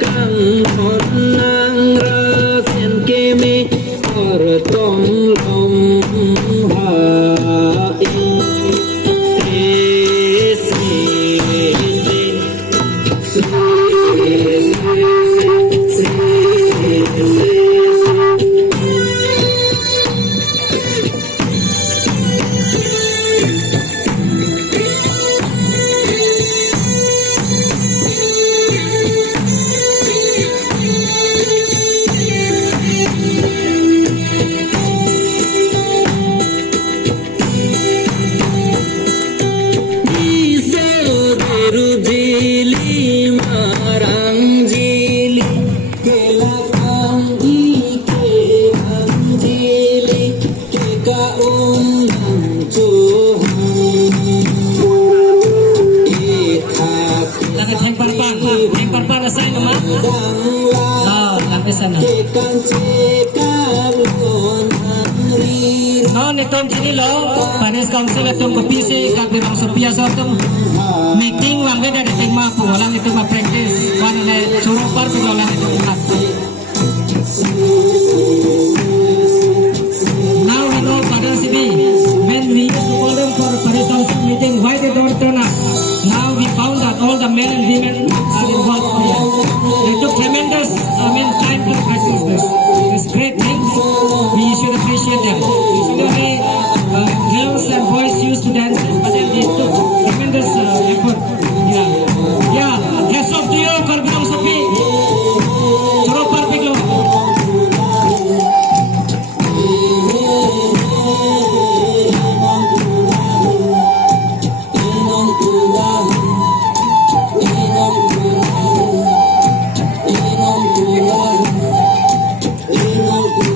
căng hòn nang ra sen kê mê ở tông lòng hà in se se No, netom sini lo, panes council netom kopi se kape bang Sophia so tom meeting wang beda de ting ma pu lang itu ma practice wan le suruh par pe lang itu kelas. Now we know Padang CB when we used to call them for Paris council meeting, why they don't turn up? Now we found that all the men and women are involved here. They took tremendous time to practice this. It's great things. We should appreciate them. Especially girls and boys.